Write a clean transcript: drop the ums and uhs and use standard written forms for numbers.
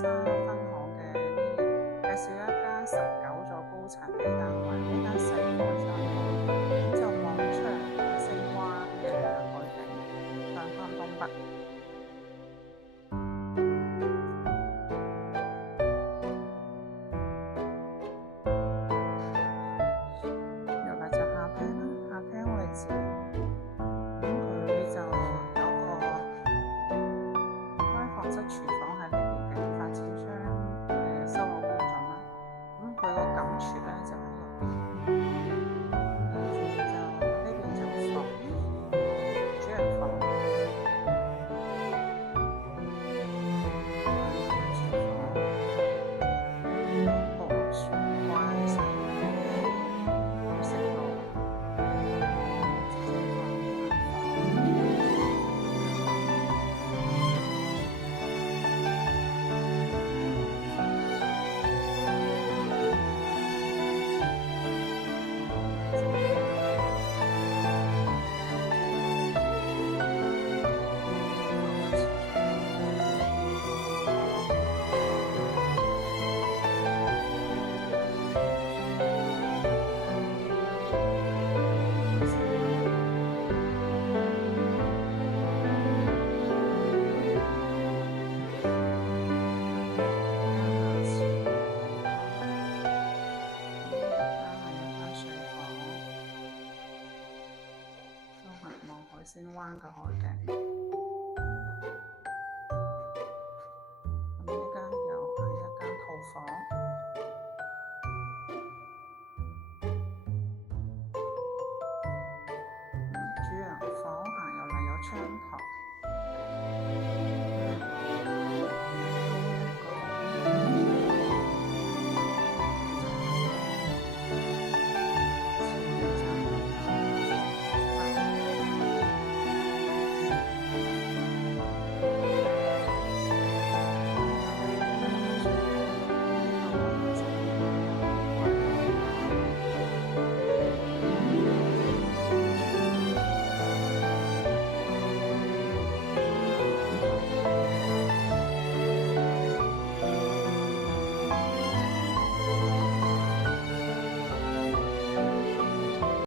沙分行嘅呢，介紹一間19座高層嘅單位，呢間4個商鋪，咁就望出海星灣嘅海景，向向東北。入嚟就客廳啦，客廳位置，佢就有個開放式廚房喺呢邊嘅發展商嘅收錄標準啦。佢個感廚咧就喺入邊，跟住就呢邊就房主人房，廚房，部船關洗衣機、食爐。海星灣嘅海景，咁呢間又係一間套房，主人房行入嚟有窗。